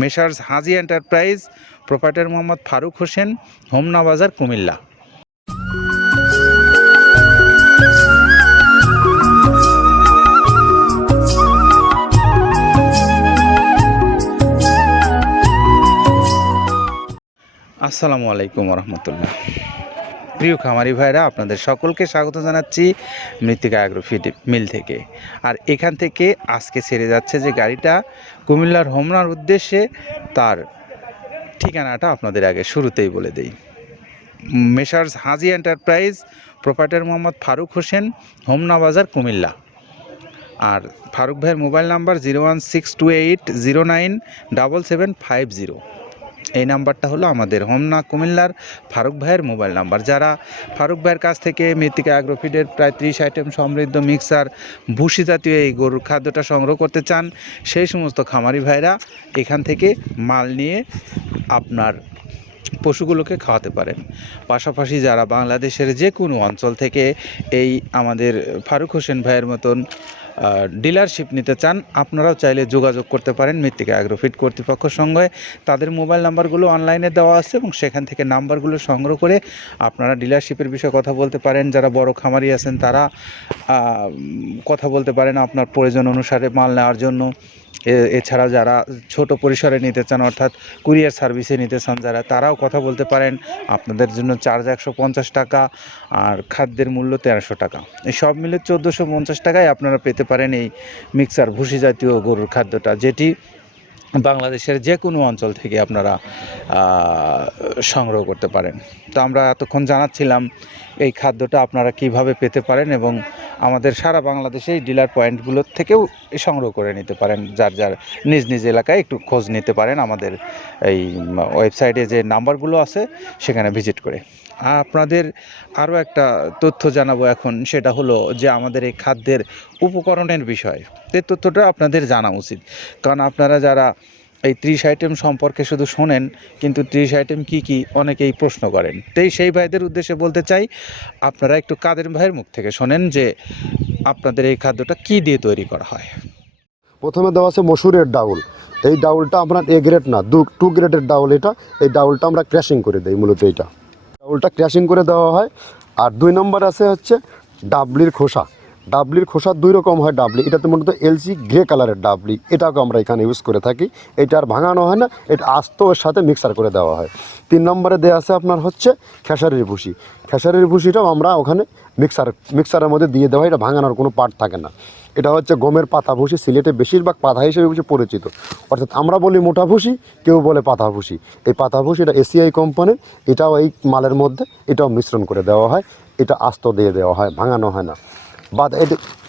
Messrs হাজি enterprise, proprietor Mohammad Faruk Hossain, Homna বাজার, কুমিল্লা। আসসালামু আলাইকুম রহমতুল্লাহ। প্রিয় খামারি ভাইরা, আপনাদের সকলকে স্বাগত জানাচ্ছি মৃত্তিকা অ্যাগ্রো ফিড মিল থেকে। আর এখান থেকে আজকে ছেড়ে যাচ্ছে যে গাড়িটা কুমিল্লার হোমনার উদ্দেশ্যে, তার ঠিকানাটা আপনাদের আগে শুরুতেই বলে দেই। মেসার্স হাজি এন্টারপ্রাইজ, প্রোপাইটার মোহাম্মদ ফারুক হোসেন, হোমনা বাজার, কুমিল্লা। আর ফারুক ভাইয়ের মোবাইল নাম্বার 01628097750। এই নাম্বারটা হলো আমাদের হোমনা কুমিল্লার ফারুক ভাইয়ের মোবাইল নাম্বার। যারা ফারুক ভাইয়ের কাছ থেকে মৃত্তিকা অ্যাগ্রোফিডের প্রায় 30 আইটেম সমৃদ্ধ মিক্সার ভুসি জাতীয় এই গরুর খাদ্যটা সংগ্রহ করতে চান, সেই সমস্ত খামারি ভাইরা এখান থেকে মাল নিয়ে আপনার পশুগুলোকে খাওয়াতে পারেন। পাশাপাশি যারা বাংলাদেশের যে কোনো অঞ্চল থেকে এই আমাদের ফারুক হোসেন ভাইয়ের মতন ডিলারশিপ নিতে চান, আপনারাও চাইলে যোগাযোগ করতে পারেন মৃত্তিকা অ্যাগ্রোফিড কর্তৃপক্ষের সঙ্গে। তাদের মোবাইল নাম্বারগুলো অনলাইনে দেওয়া আছে এবং সেখান থেকে নাম্বারগুলো সংগ্রহ করে আপনারা ডিলারশিপের বিষয়ে কথা বলতে পারেন। যারা বড় খামারি আছেন তারা কথা বলতে পারেন আপনার প্রয়োজন অনুসারে মাল নেওয়ার জন্য। এছাড়া যারা ছোট পরিসরে নিতে চান, অর্থাৎ কুরিয়ার সার্ভিসে নিতে চান যারা, তারাও কথা বলতে পারেন। আপনাদের জন্য চার্জ 150 টাকা আর খাদ্যের মূল্য 1300 টাকা। এই সব মিলে 1450 টাকায় আপনারা পেতে পারেন এই মিক্সার ভুসি জাতীয় গরুর খাদ্যটা, যেটি বাংলাদেশের যে কোনো অঞ্চল থেকে আপনারা সংগ্রহ করতে পারেন। তো আমরা এতক্ষণ জানাচ্ছিলাম এই খাদ্যটা আপনারা কিভাবে পেতে পারেন এবং আমাদের সারা বাংলাদেশে এই ডিলার পয়েন্টগুলোর থেকেও সংগ্রহ করে নিতে পারেন। যার যার নিজ নিজ এলাকায় একটু খোঁজ নিতে পারেন আমাদের এই ওয়েবসাইটে যে নাম্বারগুলো আছে সেখানে ভিজিট করে। আপনাদের আরও একটা তথ্য জানাবো এখন, সেটা হলো যে আমাদের এই খাদ্যের উপকরণের বিষয়। এই তথ্যটা আপনাদের জানা উচিত, কারণ আপনারা যারা এই 30 আইটেম সম্পর্কে শুধু শোনেন, কিন্তু 30 আইটেম কী কী অনেকেই প্রশ্ন করেন। সেই ভাইদের উদ্দেশ্যে বলতে চাই, আপনারা একটু কাদের ভাইয়ের মুখ থেকে শোনেন যে আপনাদের এই খাদ্যটা কী দিয়ে তৈরি করা হয়। প্রথমে দেওয়া আছে মসুরের ডাউল। এই ডাউলটা আপনার এ গ্রেড না, 2 গ্রেডের ডাউল এটা। এই ডাউলটা আমরা ক্র্যাশিং করে দিই, মূলত এইটা ডাউলটা ক্র্যাশিং করে দেওয়া হয়। আর 2 নম্বর আছে হচ্ছে ডাবলির খোসা। ডাবলির খোসা 2 রকম হয় ডাবলি, এটাতে মূলত এলসি গ্রে কালারের ডাবলি, এটাকে আমরা এখানে ইউজ করে থাকি। এটা আর ভাঙানো হয় না, এটা আস্ত ওর সাথে মিক্সার করে দেওয়া হয়। 3 নম্বরে দেওয়া আছে আপনার হচ্ছে খেসারির ভুসি। খেসারির ভুসিটাও আমরা ওখানে মিক্সারের মধ্যে দিয়ে দেওয়া হয়, এটা ভাঙানোর কোনো পার্ট থাকে না। এটা হচ্ছে গমের পাতা ভুসি, সিলেটে বেশিরভাগ পাতা হিসেবে পরিচিত। অর্থাৎ আমরা বলি মোটা ভুসি, কেউ বলে পাতা ভুসি। এই পাতা ভুসি এটা এসিআই কোম্পানির, এটাও এই মালের মধ্যে এটাও মিশ্রণ করে দেওয়া হয়। এটা আস্ত দিয়ে দেওয়া হয়, ভাঙানো হয় না।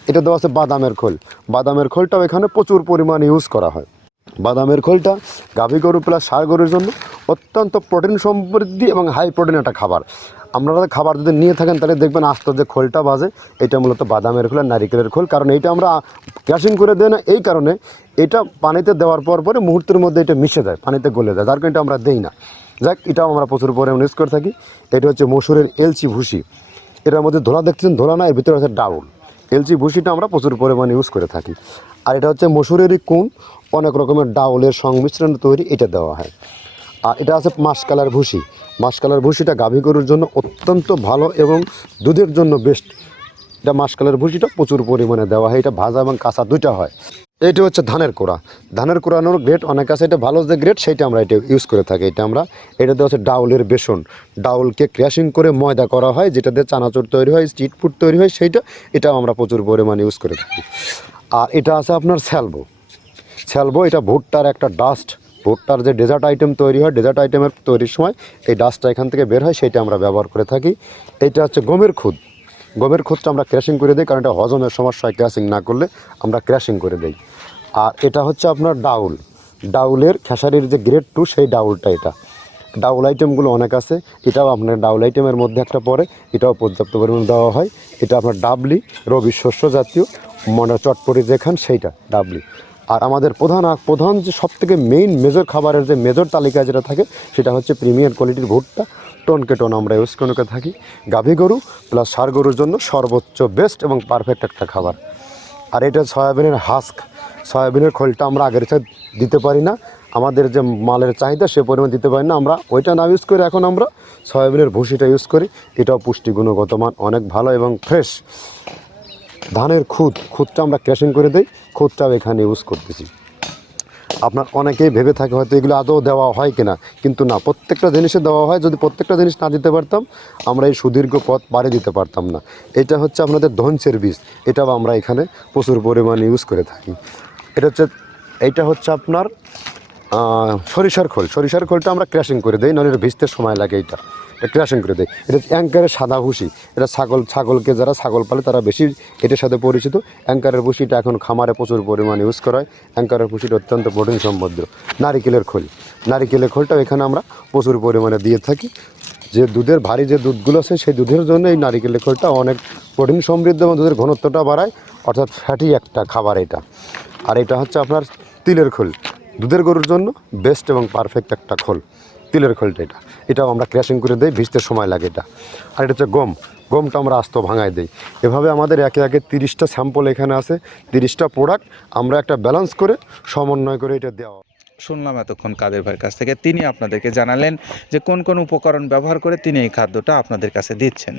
এটা দেওয়া আছে বাদামের খোল। বাদামের খোলটাও এখানে প্রচুর পরিমাণে ইউজ করা হয়। বাদামের খোলটা গাভী গরু প্লাস ষাঁড় গরুর জন্য অত্যন্ত প্রোটিন সমৃদ্ধি এবং হাই প্রোটিন একটা খাবার। আপনারা খাবার যদি নিয়ে থাকেন তাহলে দেখবেন আস্ত যে খোলটা বাজে, এটা মূলত বাদামের খোল আর নারিকেলের খোল। কারণ এইটা আমরা ক্র্যাশিং করে দেয় না, এই কারণে এটা পানিতে দেওয়ার পরে মুহূর্তের মধ্যে এটা মিশে যায়, পানিতে গলে যায়, যার কারণে এটা আমরা দেই না। যাক, এটাও আমরা প্রচুর পরিমাণে ইউজ করে থাকি। এটা হচ্ছে মসুরের এলচি ভুসি। এটার মধ্যে ধোলা দেখছেন, ধোলা না, এর ভিতরে আছে ডাউল। এলচি ভুসিটা আমরা প্রচুর পরিমাণে ইউজ করে থাকি। আর এটা হচ্ছে মসুরেরই কুন, অনেক রকমের ডাউলের সংমিশ্রণ তৈরি, এটা দেওয়া হয়। আর এটা আছে মাসকালার ভুসি। মাসকালার ভুসিটা গাভী গরুর জন্য অত্যন্ত ভালো এবং দুধের জন্য বেস্ট। এটা মাসকালার ভুসিটা প্রচুর পরিমাণে দেওয়া হয়। এটা ভাজা এবং কাঁচা দুইটা হয়। এটা হচ্ছে ধানের কোড়া। ধানের কোড়ানোর গ্রেড অনেক আছে, এটা ভালো যে গ্রেড সেইটা আমরা এটা ইউজ করে থাকি। এটা দেওয়া হচ্ছে ডাউলের বেসন। ডাউলকে ক্র্যাশিং করে ময়দা করা হয়, যেটা দিয়ে চানাচুর তৈরি হয়, স্ট্রিট ফুড তৈরি হয়, এটাও আমরা প্রচুর পরিমাণে ইউজ করে থাকি। আর এটা আছে আপনার স্যালবো। এটা ভুট্টার একটা ডাস্ট। ভুট্টার যে ডেজার্ট আইটেম তৈরি হয়, ডেজার্ট আইটেমের তৈরির সময় এই ডাস্টটা এখান থেকে বের হয়, সেইটা আমরা ব্যবহার করে থাকি। এটা হচ্ছে গমের খুদ। গমের খুদটা আমরা ক্র্যাশিং করে দিই, কারণ এটা হজমের সমস্যা হয়, ক্র্যাশিং না করলে আমরা ক্র্যাশিং করে দিই। আর এটা হচ্ছে আপনার ডাউলের খেসারির যে গ্রেড 2, সেই ডাউলটা। এটা ডাউল আইটেমগুলো অনেক আছে, এটাও আপনার ডাউল আইটেমের মধ্যে একটা পড়ে, এটাও পর্যাপ্ত পরিমাণ দেওয়া হয়। এটা আপনার ডাবলি, রবি শস্য জাতীয়, চটপটি যেখান সেইটা ডাবলি। আর আমাদের প্রধান যে সবথেকে মেজর খাবারের যে মেজর তালিকায় যেটা থাকে, সেটা হচ্ছে প্রিমিয়ার কোয়ালিটির ভুট্টা। টনকে টন আমরা ইউজ করে থাকি। গাভী গরু প্লাস ষাঁড় গরুর জন্য সর্বোচ্চ বেস্ট এবং পারফেক্ট একটা খাবার। আর এটা সয়াবিনের হাস্ক। সয়াবিনের খোলটা আমরা আগের সাথে দিতে পারি না, আমাদের যে মালের চাহিদা সে পরিমাণ দিতে পারি না, আমরা ওইটা না ইউজ করে এখন আমরা সয়াবিনের ভুসিটা ইউজ করি। এটাও পুষ্টি গুণগত মান অনেক ভালো এবং ফ্রেশ। ধানের খুদটা আমরা ক্র্যাশিং করে দিই, খুদটাও এখানে ইউজ করতেছি। আপনার অনেকেই ভেবে থাকে হয়তো এগুলো আদৌ দেওয়া হয় কিনা, কিন্তু না, প্রত্যেকটা জিনিসে দেওয়া হয়। যদি প্রত্যেকটা জিনিস না দিতে পারতাম আমরা এই সুদীর্ঘ পথ পাড়ি দিতে পারতাম না। এটা হচ্ছে আপনাদের ধনসের বীজ, এটাও আমরা এখানে প্রচুর পরিমাণে ইউজ করে থাকি। এইটা হচ্ছে আপনার সরিষার খোলটা আমরা ক্র্যাশিং করে দিই, নাহলে এটা ভিজতে সময় লাগে। এটা ক্র্যাশিং করে দিই। এটা অ্যাঙ্কারের সাদা ভুসি, এটা ছাগলকে যারা ছাগল পালে তারা বেশি এটার সাথে পরিচিত। অ্যাঙ্কারের ভুসিটা এখন খামারে প্রচুর পরিমাণে ইউজ করা হয়। অ্যাঙ্কারের ভুসিটা অত্যন্ত প্রোটিন সমৃদ্ধ। নারিকেলের খোলটাও এখানে আমরা প্রচুর পরিমাণে দিয়ে থাকি। যে দুধের ভারী যে দুধগুলো আছে সেই দুধের জন্য এই নারিকেলের খোলটা অনেক প্রোটিন সমৃদ্ধ এবং দুধের ঘনত্বটা বাড়ায়, অর্থাৎ ফ্যাটি একটা খাবার এটা। আর এটা হচ্ছে আপনার তিলের খোল, দুধের গরুর জন্য বেস্ট এবং পারফেক্ট একটা খোল, তিলের খোলটা। এটাও আমরা ক্র্যাশিং করে দিই, ভিজতে সময় লাগে এটা। আর এটা হচ্ছে গমটা আমরা আস্ত ভাঙায় দিই। এভাবে আমাদের একে 30টা স্যাম্পল এখানে আছে, 30টা প্রোডাক্ট আমরা একটা ব্যালেন্স করে সমন্বয় করে এটা দেওয়া। শুনলাম এতক্ষণ কাদের ভাইয়ের কাছ থেকে, তিনি আপনাদেরকে জানালেন যে কোন কোন উপকরণ ব্যবহার করে তিনি এই খাদ্যটা আপনাদের কাছে দিচ্ছেন।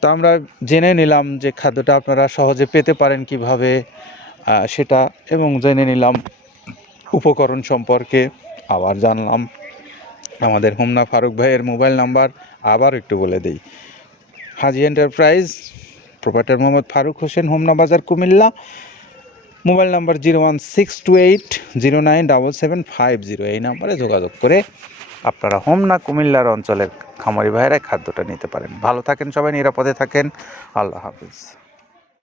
তো আমরা জেনে নিলাম যে খাদ্যটা আপনারা সহজে পেতে পারেন কিভাবে সেটা, এবং জেনে নিলাম উপকরণ সম্পর্কে। আবার জানলাম আমাদের হোমনা ফারুক ভাইয়ের মোবাইল নাম্বার আবার একটু বলে দিই। হাজি এন্টারপ্রাইজ, প্রোপাইটার মোহাম্মদ ফারুক হোসেন, হোমনা বাজার, কুমিল্লা। Mobile number 01628097750। এই নাম্বারে যোগাযোগ করে আপনারা হোমনা কুমিল্লার অঞ্চলের খামারি ভাইয়েরা খাদ্যটা নিতে পারেন। ভালো থাকেন সবাই, নিরাপদে থাকেন। আল্লাহ হাফিজ।